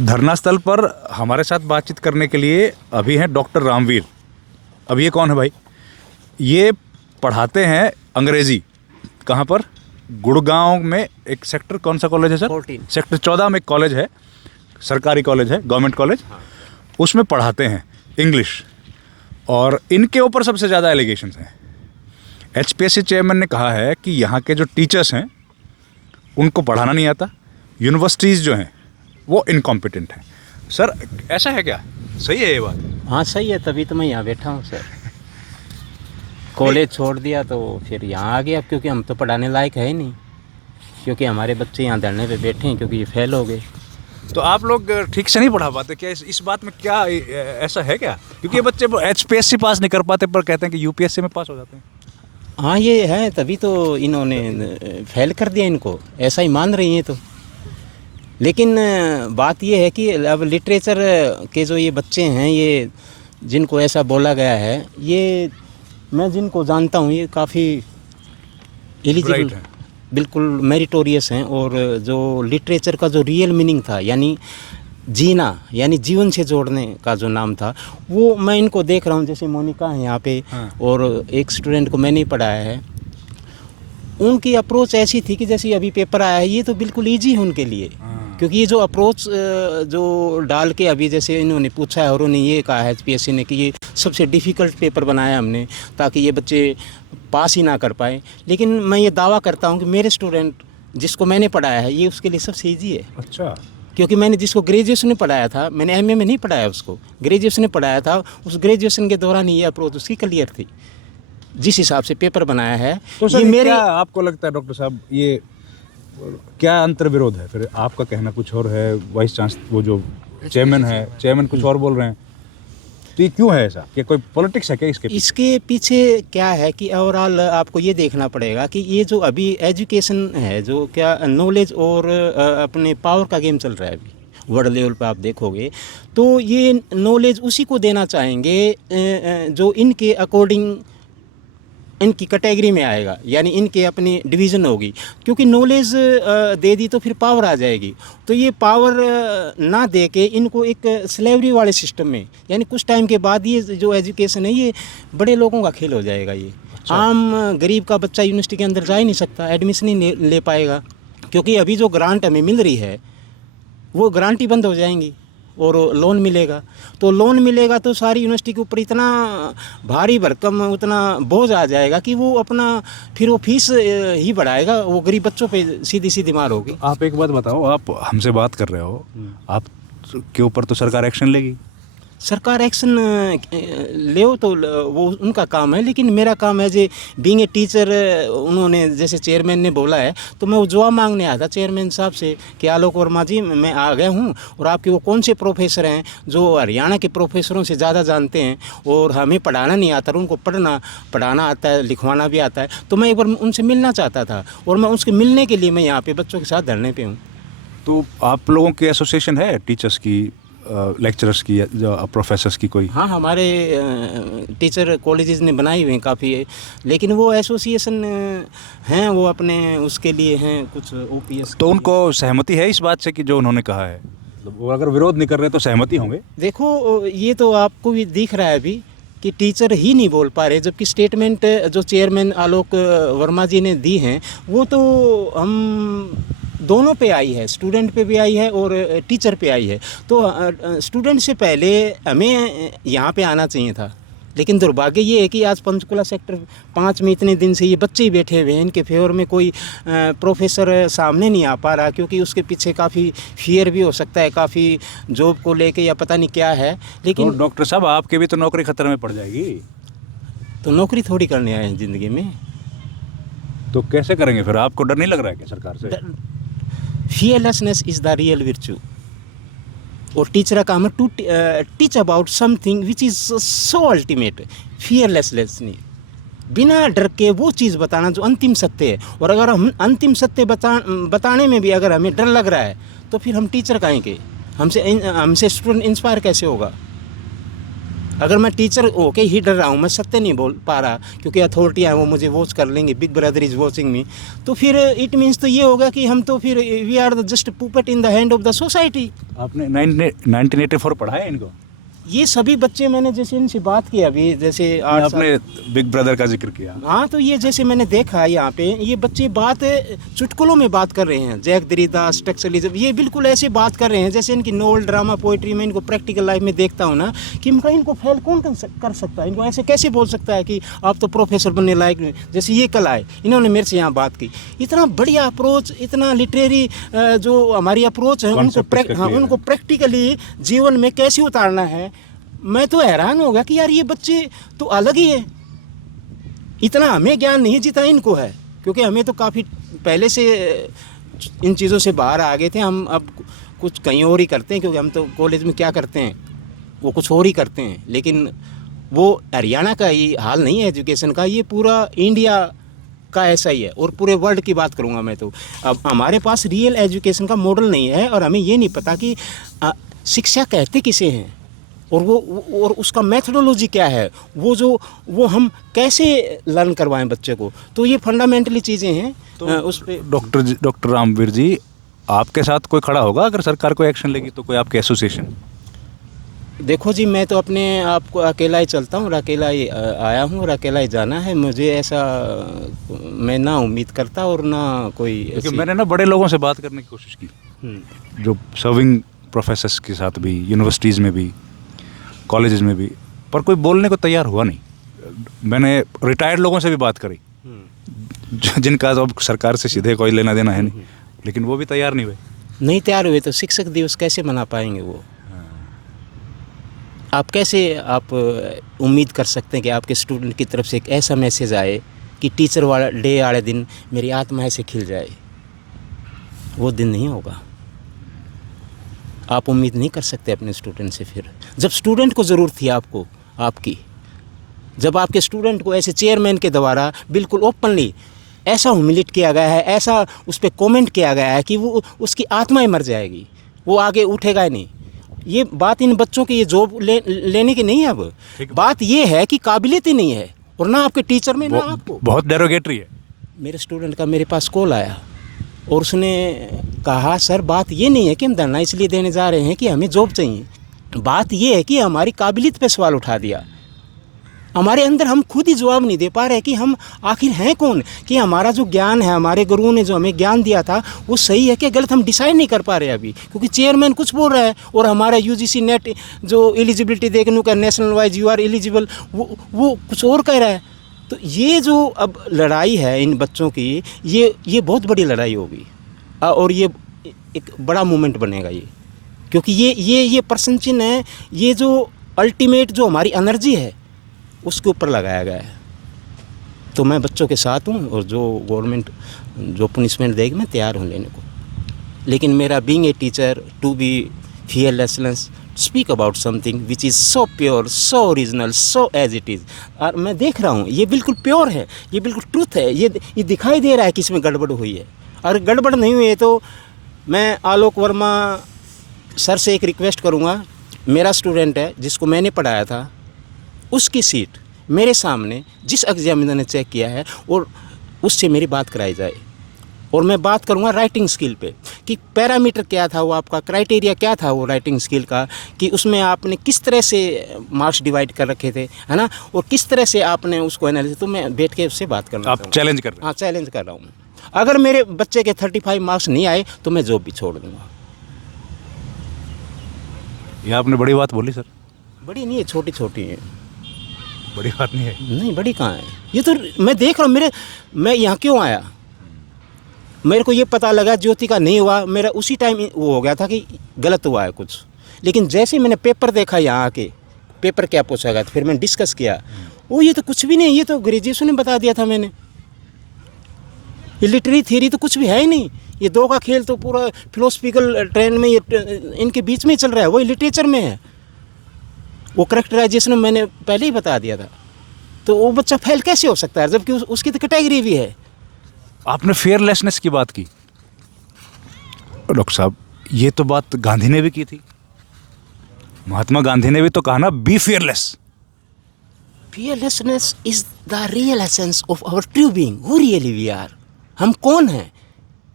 धरना स्थल पर हमारे साथ बातचीत करने के लिए अभी हैं डॉक्टर रामवीर। अब ये कौन है भाई? ये पढ़ाते हैं अंग्रेज़ी। कहाँ पर? गुड़गांव में एक सेक्टर, कौन सा कॉलेज है सर? 14 सेक्टर 14 में एक कॉलेज है, सरकारी कॉलेज है, गवर्नमेंट कॉलेज। उसमें पढ़ाते हैं इंग्लिश। और इनके ऊपर सबसे ज़्यादा एलिगेशंस हैं। HPSC चेयरमैन ने कहा है कि यहाँ के जो टीचर्स हैं उनको पढ़ाना नहीं आता, यूनिवर्सिटीज़ जो हैं वो इनकॉम्पिटेंट हैं। सर ऐसा है क्या? सही है ये बात? हाँ सही है, तभी तो मैं यहाँ बैठा हूँ सर। कॉलेज छोड़ दिया तो फिर यहाँ आ गया, क्योंकि हम तो पढ़ाने लायक है ही नहीं, क्योंकि हमारे बच्चे यहाँ धरने पे बैठे हैं क्योंकि ये फेल हो गए। तो आप लोग ठीक से नहीं पढ़ा पाते क्या? इस बात में क्या ऐसा है क्या? क्योंकि ये बच्चे HPSC पास नहीं कर पाते पर कहते हैं कि UPSC में पास हो जाते हैं। हाँ ये है, तभी तो इन्होंने फेल कर दिया इनको, ऐसा ही मान रही हैं। तो लेकिन बात ये है कि अब लिटरेचर के जो ये बच्चे हैं, ये जिनको ऐसा बोला गया है, ये मैं जिनको जानता हूँ ये काफ़ी एलिजिबल, बिल्कुल मेरिटोरियस हैं। और जो लिटरेचर का जो रियल मीनिंग था, यानी जीना, यानी जीवन से जोड़ने का जो नाम था, वो मैं इनको देख रहा हूँ। जैसे मोनिका है यहाँ पे, और एक स्टूडेंट को मैंने ही पढ़ाया है। उनकी अप्रोच ऐसी थी कि जैसे अभी पेपर आया है, ये तो बिल्कुल ईजी है उनके लिए, क्योंकि ये जो अप्रोच जो डाल के अभी जैसे इन्होंने पूछा है और उन्होंने ये कहा है HPSC ने कि ये सबसे डिफ़िकल्ट पेपर बनाया हमने ताकि ये बच्चे पास ही ना कर पाए। लेकिन मैं ये दावा करता हूँ कि मेरे स्टूडेंट जिसको मैंने पढ़ाया है, ये उसके लिए सबसे ईजी है। अच्छा। क्योंकि मैंने जिसको ग्रेजुएशन में पढ़ाया था, मैंने MA में नहीं पढ़ाया उसको, ग्रेजुएशन में पढ़ाया था। उस ग्रेजुएशन के दौरान ये अप्रोच उसकी क्लियर थी, जिस हिसाब से पेपर बनाया है। तो सर ये क्या आपको लगता है डॉक्टर साहब, ये क्या अंतर विरोध है? फिर आपका कहना कुछ और है, वाइस चांसलर वो जो चेयरमैन है, चेयरमैन कुछ और बोल रहे हैं, तो ये क्यों है ऐसा? कि कोई पॉलिटिक्स है क्या इसके पीछे क्या है कि ओवरऑल आपको ये देखना पड़ेगा कि ये जो अभी एजुकेशन है, जो क्या नॉलेज और अपने पावर का गेम चल रहा है अभी वर्ल्ड लेवल पे आप देखोगे, तो ये नॉलेज उसी को देना चाहेंगे जो इनके अकॉर्डिंग इनकी कैटेगरी में आएगा, यानी इनके अपनी डिवीज़न होगी। क्योंकि नॉलेज दे दी तो फिर पावर आ जाएगी। तो ये पावर ना दे के इनको एक स्लेवरी वाले सिस्टम में, यानी कुछ टाइम के बाद ये जो एजुकेशन है ये बड़े लोगों का खेल हो जाएगा। ये अच्छा। आम गरीब का बच्चा यूनिवर्सिटी के अंदर जा ही नहीं सकता, एडमिशन ही ले पाएगा, क्योंकि अभी जो ग्रांट हमें मिल रही है वो ग्रांट ही बंद हो जाएंगी और लोन मिलेगा। तो लोन मिलेगा तो सारी यूनिवर्सिटी के ऊपर इतना भारी भरकम, उतना बोझ आ जाएगा कि वो अपना फिर वो फीस ही बढ़ाएगा, वो गरीब बच्चों पे सीधी सीधी मार होगी। आप एक बात बताओ, आप हमसे बात कर रहे हो, आप के ऊपर तो सरकार एक्शन लेगी। सरकार एक्शन ले तो वो उनका काम है, लेकिन मेरा काम है जे बीइंग ए टीचर। उन्होंने जैसे चेयरमैन ने बोला है तो मैं वो जवाब मांगने आया था चेयरमैन साहब से कि आलोक वर्मा जी, मैं आ गया हूँ और आपके वो कौन से प्रोफेसर हैं जो हरियाणा के प्रोफेसरों से ज़्यादा जानते हैं और हमें पढ़ाना नहीं आता, उनको पढ़ाना आता है, लिखवाना भी आता है। तो मैं एक बार उनसे मिलना चाहता था और मैं उसके मिलने के लिए मैं यहाँ पे बच्चों के साथ धरने पे हूँ। तो आप लोगों की एसोसिएशन है टीचर्स की, लेक्चरर्स की, जो प्रोफेसर्स की कोई? हाँ, हमारे टीचर कॉलेजेस ने बनाई हुई हैं काफ़ी, लेकिन वो एसोसिएशन हैं, वो अपने उसके लिए हैं कुछ OPS। तो उनको सहमति है इस बात से कि जो उन्होंने कहा है, वो अगर विरोध नहीं कर रहे तो सहमति होंगे? देखो ये तो आपको भी दिख रहा है अभी कि टीचर ही नहीं बोल पा रहे, जबकि स्टेटमेंट जो चेयरमैन आलोक वर्मा जी ने दी हैं वो तो हम दोनों पे आई है, स्टूडेंट पे भी आई है और टीचर पे आई है। तो स्टूडेंट से पहले हमें यहाँ पे आना चाहिए था, लेकिन दुर्भाग्य ये है कि आज पंचकुला सेक्टर 5 में इतने दिन से ये बच्चे ही बैठे हुए हैं, इनके फेवर में कोई प्रोफेसर सामने नहीं आ पा रहा, क्योंकि उसके पीछे काफ़ी फियर भी हो सकता है, काफ़ी जॉब को लेके या पता नहीं क्या है। लेकिन तो डॉक्टर साहब आपके भी तो नौकरी खतरे में पड़ जाएगी। तो नौकरी थोड़ी करने आए हैं ज़िंदगी में, तो कैसे करेंगे फिर? आपको डर नहीं लग रहा है क्या सरकार से? Fearlessness is the real virtue. और टीचर का काम है to teach about something which is so ultimate. Fearlessness नहीं, बिना डर के वो चीज़ बताना जो अंतिम सत्य है। और अगर हम अंतिम सत्य बताने में भी अगर हमें डर लग रहा है तो फिर हम टीचर काहें के? हमसे स्टूडेंट इंस्पायर कैसे होगा? अगर मैं टीचर होके ही डर रहा हूँ, मैं सत्य नहीं बोल पा रहा क्योंकि अथॉरिटी है वो मुझे वॉच कर लेंगे, बिग ब्रदर इज वॉचिंग मी, तो फिर इट मीन्स तो ये होगा कि हम तो फिर we are the just puppet in the hand of the society. आपने 1984 पढ़ा है इनको? ये सभी बच्चे मैंने जैसे इनसे बात की अभी, जैसे 8 साल, आपने बिग ब्रदर का जिक्र किया। हाँ, तो ये जैसे मैंने देखा यहाँ पे ये बच्चे बात चुटकुलों में बात कर रहे हैं, जैक दरिदा, स्ट्रक्चरलिज्म, ये बिल्कुल ऐसे बात कर रहे हैं जैसे इनकी नोवेल, ड्रामा, पोइट्री में इनको प्रैक्टिकल लाइफ में देखता हूँ ना कि इनको फेल कौन कर सकता है, इनको ऐसे कैसे बोल सकता है कि आप तो प्रोफेसर बनने लायक। जैसे ये कल आए, इन्होंने मेरे से यहाँ बात की, इतना बढ़िया अप्रोच, इतना लिटरेरी जो हमारी अप्रोच है उनको प्रैक्टिकली जीवन में कैसे उतारना है। मैं तो हैरान हो गया कि यार ये बच्चे तो अलग ही हैं, इतना हमें ज्ञान नहीं जितना इनको है, क्योंकि हमें तो काफ़ी पहले से इन चीज़ों से बाहर आ गए थे। हम अब कुछ कहीं और ही करते हैं, क्योंकि हम तो कॉलेज में क्या करते हैं वो कुछ और ही करते हैं, लेकिन वो हरियाणा का ही हाल नहीं है एजुकेशन का, ये पूरा इंडिया का ऐसा ही है और पूरे वर्ल्ड की बात करूँगा मैं तो। अब हमारे पास रियल एजुकेशन का मॉडल नहीं है और हमें ये नहीं पता कि शिक्षा कहते किसे हैं और और उसका मेथडोलॉजी क्या है, वो हम कैसे लर्न करवाएं बच्चे को। तो ये फंडामेंटली चीज़ें हैं। तो उस पे डॉक्टर रामवीर जी, आपके साथ कोई खड़ा होगा अगर सरकार कोई एक्शन लेगी तो? कोई आपके एसोसिएशन? देखो जी, मैं तो अपने आप को अकेला ही चलता हूँ और अकेला ही आया हूँ और अकेला ही जाना है। मुझे ऐसा मैं ना उम्मीद करता और ना कोई, क्योंकि मैंने ना बड़े लोगों से बात करने की कोशिश की, जो सर्विंग प्रोफेसर्स के साथ भी, यूनिवर्सिटीज़ में भी, कॉलेजेस में भी, पर कोई बोलने को तैयार हुआ नहीं। मैंने रिटायर्ड लोगों से भी बात करी जिनका तो अब सरकार से सीधे कोई लेना देना है नहीं, लेकिन वो भी तैयार नहीं हुए तो शिक्षक दिवस कैसे मना पाएंगे वो? आप कैसे उम्मीद कर सकते हैं कि आपके स्टूडेंट की तरफ से एक ऐसा मैसेज आए कि टीचर वाले दिन मेरी आत्मा ऐसे खिल जाए? वो दिन नहीं होगा। आप उम्मीद नहीं कर सकते अपने स्टूडेंट से। फिर जब स्टूडेंट को ज़रूरत थी आपकी, जब आपके स्टूडेंट को ऐसे चेयरमैन के द्वारा बिल्कुल ओपनली ऐसा ह्यूमिलेट किया गया है, ऐसा उस पर कमेंट किया गया है कि वो उसकी आत्मा ही मर जाएगी, वो आगे उठेगा ही नहीं। ये बात इन बच्चों की ये जॉब लेने की नहीं है। अब बात ये है कि काबिलियत ही नहीं है और ना आपके टीचर में ना आपको। बहुत डेरोगेटरी है। मेरे स्टूडेंट का मेरे पास कॉल आया और उसने कहा, सर बात ये नहीं है कि हम धरना इसलिए देने जा रहे हैं कि हमें जॉब चाहिए, बात ये है कि हमारी काबिलियत पे सवाल उठा दिया। हमारे अंदर हम खुद ही जवाब नहीं दे पा रहे कि हम आखिर हैं कौन, कि हमारा जो ज्ञान है, हमारे गुरुओं ने जो हमें ज्ञान दिया था वो सही है कि गलत, हम डिसाइड नहीं कर पा रहे अभी। क्योंकि चेयरमैन कुछ बोल रहा है और हमारा यूजीसी नेट जो एलिजिबिलिटी देखने का national wise you are eligible, वो कुछ और कह रहा है। तो ये जो अब लड़ाई है इन बच्चों की, ये बहुत बड़ी लड़ाई होगी और ये एक बड़ा मूवमेंट बनेगा ये, क्योंकि ये परसेंचिन है, ये जो अल्टीमेट जो हमारी एनर्जी है उसके ऊपर लगाया गया है। तो मैं बच्चों के साथ हूँ और जो गवर्नमेंट जो पनिशमेंट देगी मैं तैयार हूँ लेने को। लेकिन मेरा being a teacher to be fearlessness, speak about something which is so pure, so original, so as it is। और मैं देख रहा हूँ ये बिल्कुल प्योर है, ये बिल्कुल ट्रूथ है, ये दिखाई दे रहा है कि इसमें गड़बड़ हुई है। और गड़बड़ नहीं हुई है तो मैं आलोक वर्मा सर से एक रिक्वेस्ट करूँगा, मेरा स्टूडेंट है जिसको मैंने पढ़ाया था, उसकी सीट मेरे सामने जिस एग्जामिनर ने चेक किया है और उससे मेरी बात कराई जाए। और मैं बात करूँगा राइटिंग स्किल पे कि पैरामीटर क्या था वो, आपका क्राइटेरिया क्या था वो राइटिंग स्किल का, कि उसमें आपने किस तरह से मार्क्स डिवाइड कर रखे थे, है ना, और किस तरह से आपने उसको एनालिसिस। तो मैं बैठ के उससे बात करना आप चैलेंज कर रहे हैं? हाँ, चैलेंज कर रहा हूँ। अगर मेरे बच्चे के 35 मार्क्स नहीं आए तो मैं जॉब भी छोड़ दूँगा। ये आपने बड़ी बात बोली सर। बड़ी नहीं है, छोटी छोटी है। बड़ी बात नहीं है? नहीं, बड़ी कहाँ है, ये तो मैं देख रहा हूँ। मैं यहाँ क्यों आया, मेरे को ये पता लगा ज्योति का नहीं हुआ, मेरा उसी टाइम वो हो गया था कि गलत हुआ है कुछ। लेकिन जैसे मैंने पेपर देखा यहाँ आके, पेपर क्या पूछा गया, तो फिर मैंने डिस्कस किया, वो ये तो कुछ भी नहीं, ये तो ग्रेजुएशन में बता दिया था मैंने। ये लिटरेरी थियरी तो कुछ भी है ही नहीं, ये दो का खेल तो पूरा फिलोसफिकल ट्रेंड में ये इनके बीच में ही चल रहा है, वही लिटरेचर में है। वो करेक्टराइजेशन मैंने पहले ही बता दिया था। तो वो बच्चा फेल कैसे हो सकता है जबकि उसकी तो कैटेगरी भी है। आपने फेयरलेसनेस की बात की डॉक्टर साहब, ये तो बात गांधी ने भी की थी। महात्मा गांधी ने भी तो कहा ना, be fearless. fearlessness is the real essence of our true being, who really we are. हम कौन हैं?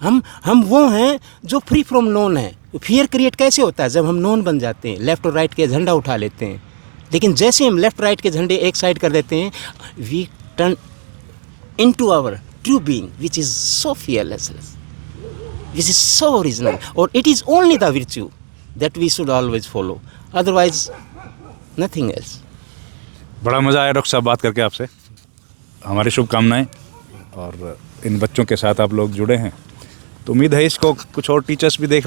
हम वो हैं जो फ्री फ्रॉम नोन है. फियर क्रिएट कैसे होता है? जब हम नोन बन जाते हैं, लेफ्ट और राइट के झंडा उठा लेते हैं. लेकिन जैसे हम लेफ्ट राइट के झंडे एक साइड कर देते हैं, we turn into our true being which is so fearless, which is so original, और it is only the virtue that we should always follow, otherwise nothing else. बड़ा मज़ा आया डॉक्टर साहब बात करके आपसे. हमारी शुभकामनाएं. और इन बच्चों के साथ आप लोग जुड़े हैं तो उम्मीद है इसको कुछ और टीचर्स भी देख